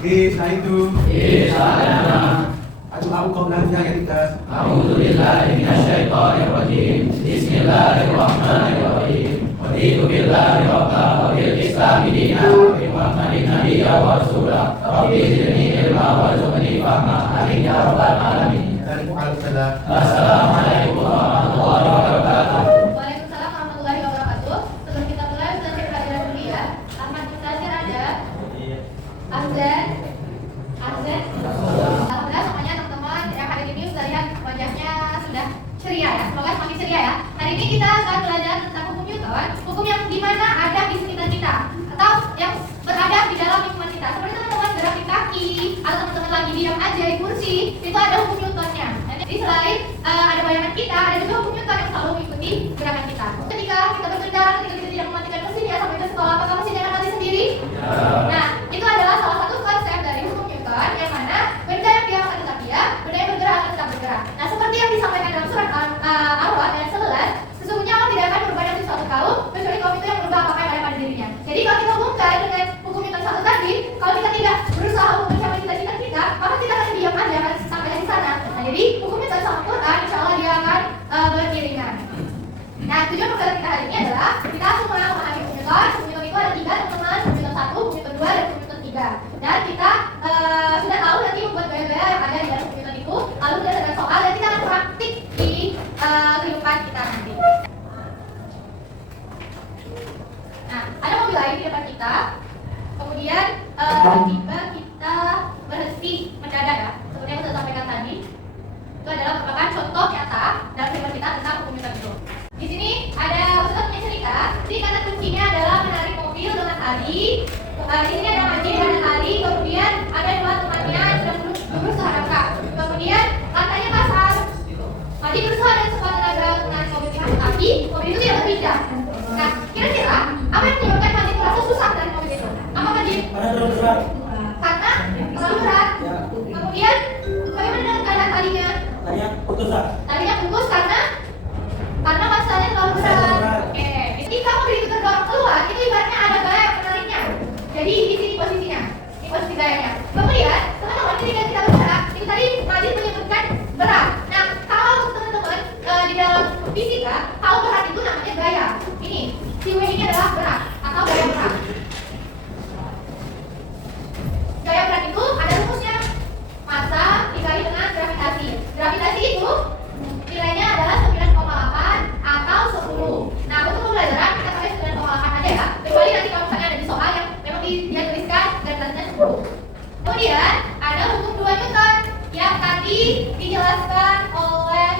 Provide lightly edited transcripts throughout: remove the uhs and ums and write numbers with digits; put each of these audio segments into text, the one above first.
Isa itu. Isa lana. Aku qawlan ketika. A'udzubillahi minasyaitonirrajim. Bismillahirrahmanirrahim. Raditu billahi rabban wa bil islami dinan wa bi Muhammadin nabiyyan wa rasula. Rabbi zidni ilma warzuqni fahma. Amin ya rabbal alamin. Assalamualaikum warahmatullahi wabarakatuh. Waalaikumsalam warahmatullahi wabarakatuh. Sebelum kita mulai belajar pelajaran dulu ya. Ahmad Mustazir ada. Azan. Alhamdulillah semuanya teman-teman yang hari ini sudah lihat wajahnya sudah ceria ya. Semoga semakin ceria ya. Hari ini kita akan belajar tentang hukum Newton, hukum yang dimana ada di sekitar kita atau yang berada di dalam lingkungan kita. Seperti teman-teman gerak di kaki atau teman-teman lagi diam aja di kursi, itu ada hukum Newtonnya. Jadi selain ada bayangan kita, ada juga hukum Newton yang selalu mengikuti gerakan kita. Ketika kita berkendara, ketika kita tidak mematikan mesin ya sampai ke sekolah, apakah mesin akan mati sendiri? Nah, itu adalah salah satu konsep dari hukum Newton yang mana benda yang diam akan tetap diam, benda yang bergerak akan tetap bergerak. Nah, seperti yang disampaikan dalam surat Al-Arwah ayat 11, sesungguhnya Allah tidak akan berubah dari suatu kaum kecuali kaum itu yang berubah apa yang ada pada dirinya. Jadi kalau kita hubungkan dengan hukum Newton satu tadi, kalau kita tidak berusaha untuk mencapai cita-cita kita, maka kita akan diam aja akan sampai di sana. Nah, jadi hukum Newton sama Quran, insya Allah dia akan beriringan. Nah, tujuan pembelajaran kita hari ini adalah kita semua memahami hukum Newton. Hukum Newton itu ada 3 teman-teman, hukum Newton 1, hukum Newton 2, dan hukum Newton 3. Dan kita sudah tahu nanti membuat gaya-gaya yang ada di dalam hukum Newton itu, lalu berdasarkan soal dan kita akan praktik di kehidupan kita nanti. Nah, ada mobil lain di depan kita. Kemudian tiba-tiba kita berhenti mendadak ya. Seperti yang saya sampaikan tadi, itu adalah merupakan contoh nyata dalam kehidupan kita tentang hukum Newton itu. Di sini ada Ustaz punya cerita. Jadi kata kuncinya adalah menarik mobil dengan tali. Di sini ada Majid dengan tali. Kemudian ada 2 temannya yang sedang duduk seharapkan. Kemudian lantainya basah. Majid berusaha dengan sekuat tenaga menarik mobil itu, tapi mobil itu tidak berpindah. Nah, kira-kira apa yang menyebabkan Majid merasa susah menarik mobil itu? Apa Majid? Karena terlalu berat. Karena terlalu berat. Kemudian bagaimana dengan keadaan talinya? Tadinya putus lah. Talinya putus karena masanya terlalu berat. Oke, ketika mobil itu terdorong keluar, itu ibaratnya ada gaya yang menariknya. Jadi di sini posisinya, ini posisi gayanya. Kemudian teman-teman ketika kita bergerak, ini tadi Majid menyebutkan berat. Nah, kalau teman-teman di dalam fisika, kalau berat itu namanya gaya. Ini, si W ini adalah berat atau gaya berat. Gaya berat itu ada rumusnya, massa dikali dengan gravitasi. Gravitasi itu nilainya adalah 9,8 atau 10. Nah, untuk pembelajaran kita pakai 9,8 aja ya. Kecuali nanti kalau misalnya ada di soal yang memang dia tuliskan gravitasinya 10. Kemudian ada hukum 2 Newton yang tadi dijelaskan oleh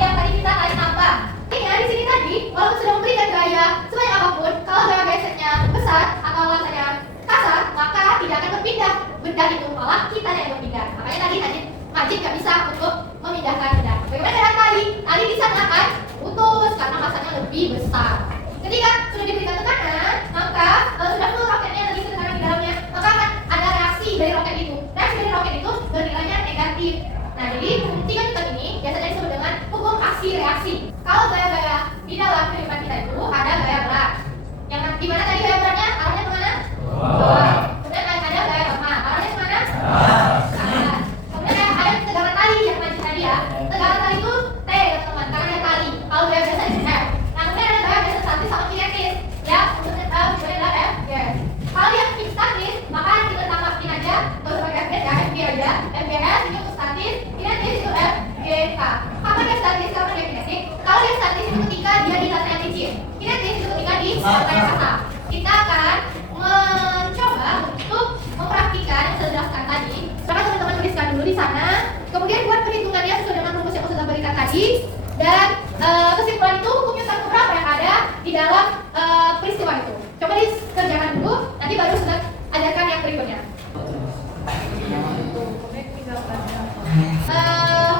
yang tadi kita kali tambah. Ingat di sini tadi, walaupun sudah memberikan gaya sebanyak apapun, kalau gaya gesernya besar atau lantainya kasar, maka tidak akan berpindah. Benda itu malah kita yang berpindah. Makanya tadi Majid nggak bisa untuk memindahkan benda. Bagaimana dengan tali? Tali di sana akan putus karena masanya lebih besar. Ketika sudah diberikan tekanan, maka sudah full roketnya lagi tekanan di dalamnya, maka akan ada reaksi dari roket itu. Reaksi dari roket itu bernilainya negatif. Nah, jadi hukum 3 Newton ini biasanya disebut dengan hukum aksi reaksi. Kalau gaya-gaya di dalam kehidupan kita itu ada gaya berat. Yang di mana tadi gaya beratnya arahnya kemana? Bawah. Kemudian ada gaya lemah, arahnya kemana? Kanan. Kemudian ada tegangan tali yang Majid tadi ya. Tegangan tali itu T ya teman, karena ada tali. Kalau gaya biasa itu F. Nah, kemudian ada gaya biasa statis sama kinetis. Ya, kemudian ada F, yes. Kalau yang statis, maka kita tambahkan aja, nggak usah pakai FG ya, FG aja. FGS ini untuk statis, kinetis itu FGK. Kapan dia statis, kapan dia kinetis? Kalau dia statis itu ketika dia di data yang licin. Kinetis itu ketika di data yang kasar. Kita akan mencoba untuk mempraktikkan yang saya jelaskan tadi. Maka teman-teman tuliskan dulu di sana. Kemudian buat perhitungannya sesuai dengan rumus yang sudah berikan tadi. Dan kesimpulan itu hukum Newton berapa yang ada di dalam peristiwa itu. Coba dikerjakan dulu, nanti baru sudah ajarkan yang berikutnya.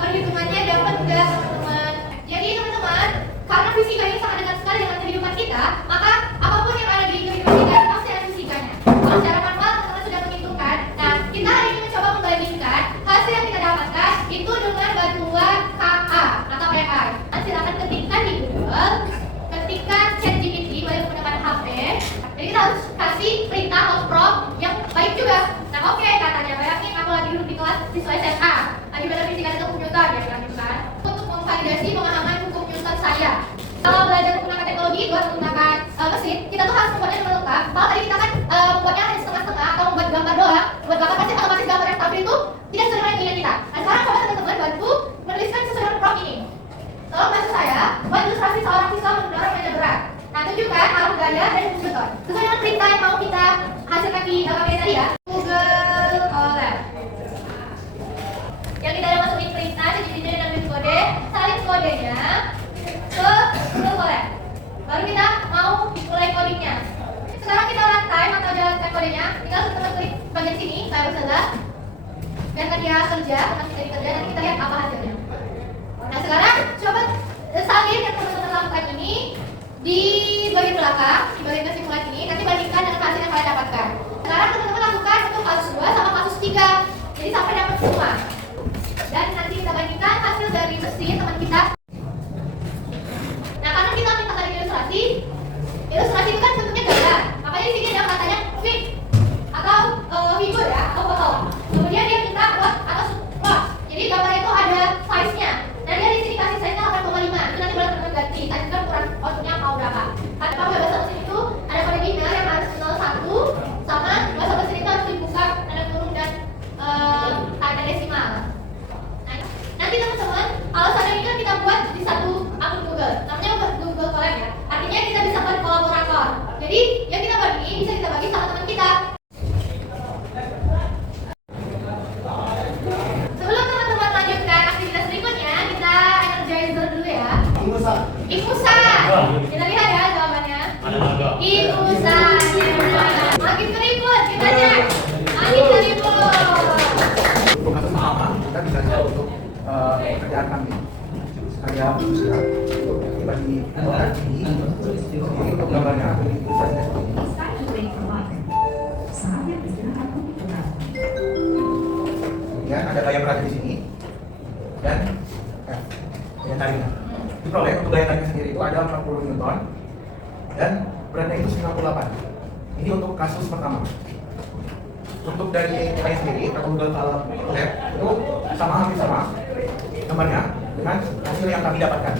Perhitungannya dapat nggak teman-teman? Jadi teman-teman, karena fisika ini sangat dekat sekali dengan kehidupan kita, maka apapun yang ada di kehidupan kita pasti ada fisikanya. Kalau secara manual teman-teman sudah menghitungkan. Nah, kita hari ini mencoba membandingkan hasil yang kita dapatkan itu dengan bantuan KA atau AI. Nah, silakan ketikkan di Google, ketikkan ChatGPT bagi menggunakan HP. Jadi kita harus kasih perintah atau prompt yang baik juga. Nah, oke katanya, bayangin aku lagi duduk di kelas siswa SMA, lagi belajar fisika dan hukum Newton, ya bilang gitu kan. Untuk memvalidasi pemahaman hukum Newton saya. Kalau belajar menggunakan teknologi buat menggunakan mesin, kita tuh harus membuatnya dengan lengkap. Kalau tadi kita kan membuatnya hanya setengah-setengah atau membuat gambar doang, buat gambar pasti otomatis gambar yang stabil itu tidak sesuai dengan keinginan kita. Nah sekarang coba teman-teman bantu menuliskan sesuai dengan prompt ini. Tolong bantu saya buat ilustrasi seorang siswa mendorong meja berat. Nah tunjukkan arah gaya dan hukum Newton sesuai dengan perintah yang mau kita hasilkan di KPI tadi ya. Google Colab. Yang kita udah masukin perintah, jadi dengan kode, salin kodenya ke Google Colab. Baru kita mau mulai codingnya. Sekarang kita run time atau jalankan kodenya. Tinggal teman-teman klik bagian sini, saya bersama. Biarkan dia kerja, nanti kita kerja, nanti kita lihat apa hasilnya. Nah sekarang coba salin yang teman-teman lakukan ini di bagian belakang, di bagian kesimpulan ini, nanti bandingkan dengan hasil yang kalian dapatkan. Sekarang teman-teman lakukan untuk kasus 2 sama kasus 3, jadi sampai dapat semua. Dan nanti kita bandingkan hasil dari mesin teman kita. Nah karena kita minta tadi ilustrasi itu kan bentuknya gambar, makanya di sini ada katanya fit atau figur ya, atau foto. Kemudian dia minta buat atau support, jadi gambar itu ada size-nya. Dan dia di sini kasih size-nya 8,5, itu nanti boleh teman-teman ganti. Tadi kan ukuran output-nya mau berapa. Tapi kalau bahasa mesin itu ada kode biner yang harus 01 sama bahasa mesin itu harus dibuka tanda kurung dan tanda desimal. Nah, nanti teman-teman, alasan ini kan kita buat di satu akun Google, namanya Google Colab ya. Artinya kita bisa berkolaborator. Jadi yang kita bagi bisa kita bagi sama teman kita. Sebelum teman-teman lanjutkan aktivitas berikutnya, kita energizer dulu ya. Ingusan. Kita lihat ya jawabannya. Ingusan. Makin keriput, kita cek. Makin keriput. Untuk kasus pertama, kita bisa lihat untuk pekerjaan kami. Saya berusaha untuk bagi orang ini untuk gambarnya. Kemudian ada daya beratnya di sini dan daya tariknya. Diperoleh untuk daya tariknya sendiri itu ada 40 Newton dan beratnya itu 98. Ini untuk kasus pertama. Untuk dari saya sendiri atau Google Colab Lab itu hampir sama gambarnya dengan hasil yang kami dapatkan.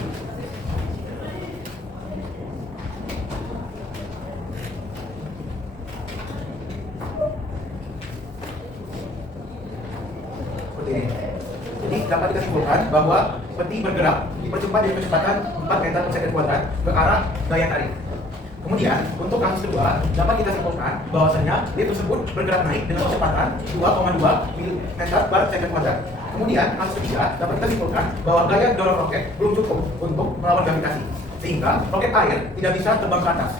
Seperti ini. Jadi dapat disimpulkan bahwa peti bergerak dipercepat dari kecepatan 4 meter per second kuadrat ke arah daya tarik. Kemudian, untuk kasus kedua, dapat kita simpulkan bahwasanya lift tersebut bergerak naik dengan kecepatan 2,2 meter per second kuadrat. Kemudian, kasus ketiga, dapat kita simpulkan bahwa gaya dorong roket belum cukup untuk melawan gravitasi, sehingga roket air tidak bisa terbang ke atas,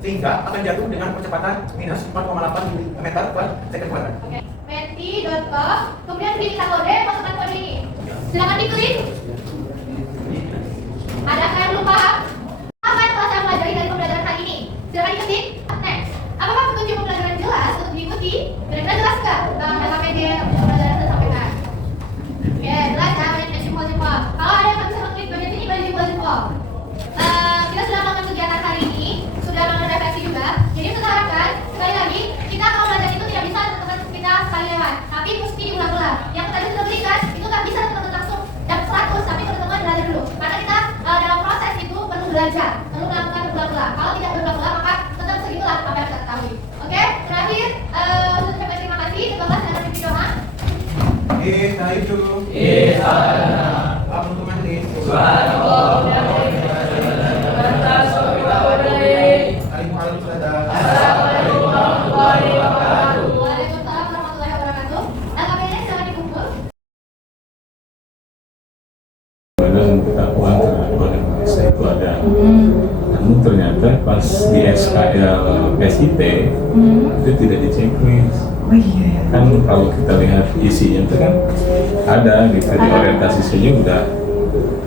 sehingga akan jatuh dengan kecepatan minus 4,8 meter per second kuadrat. Menti.com, kemudian pilih kode, masukkan kode ini. Silakan diklik. Adakah yang belum paham? Apa yang telah saya pelajari dari pembelajaran hari ini? Silakan diketik. Next. Apakah petunjuk pembelajaran jelas untuk diikuti? Benar-benar jelas nggak dalam KPD pembelajaran saya sampaikan? Ya, jelas ya, banyak simpel-simpel. Kalau ada yang nggak bisa mengklik bagian sini, banyak simpel-simpel. Kita sudah melakukan kegiatan hari ini, sudah melakukan refleksi juga. Jadi kita harapkan, sekali lagi, kita kalau belajar itu tidak bisa teman-teman kita sekali lewat, tapi mesti diulang-ulang. Yang tadi sudah berikan, itu nggak bisa teman-teman langsung dapat 100, tapi teman-teman belajar dulu. Karena kita dalam proses itu perlu belajar, perlu melakukan berulang-ulang. Kalau tidak berulang-ulang, maka tetap segitulah apa yang kita ketahui. Oke, terakhir, untuk ucapkan terima kasih. Semoga saya dapat berdoa. Kita itu. Amun tumanis. Waalaikumsalam warahmatullahi wabarakatuh. KPD silakan dikumpul. Badan ketakuan terhadap Indonesia itu ada. Namun ternyata pas di SKL PSIT itu tidak di checklist. Oh iya. Kan kalau kita lihat isinya itu kan ada di orientasi saja udah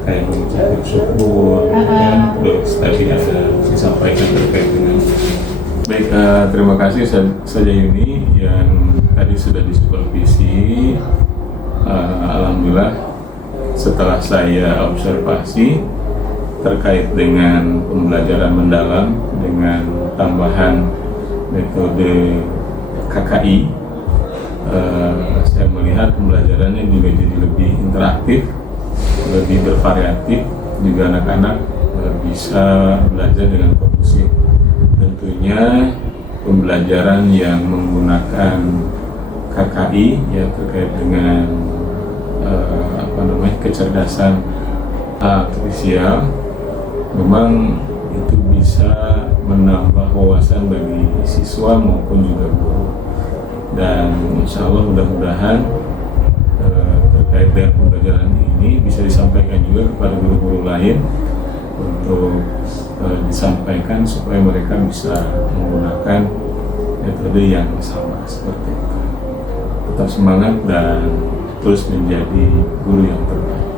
kayak mengucapkan syukur, kan terus tadi ada disampaikan terkait dengan. Baik, terima kasih saja ini yang tadi sudah disupervisi. Alhamdulillah setelah saya observasi terkait dengan pembelajaran mendalam dengan tambahan metode KKI saya melihat pembelajarannya juga jadi lebih interaktif, lebih bervariatif, juga anak-anak bisa belajar dengan kondusif. Tentunya pembelajaran yang menggunakan KKI ya terkait dengan kecerdasan artifisial memang itu bisa menambah wawasan bagi siswa maupun juga guru. Dan insya Allah mudah-mudahan terkait dengan pembelajaran ini bisa disampaikan juga kepada guru-guru lain untuk disampaikan supaya mereka bisa menggunakan metode yang sama seperti itu. Tetap semangat dan terus menjadi guru yang terbaik.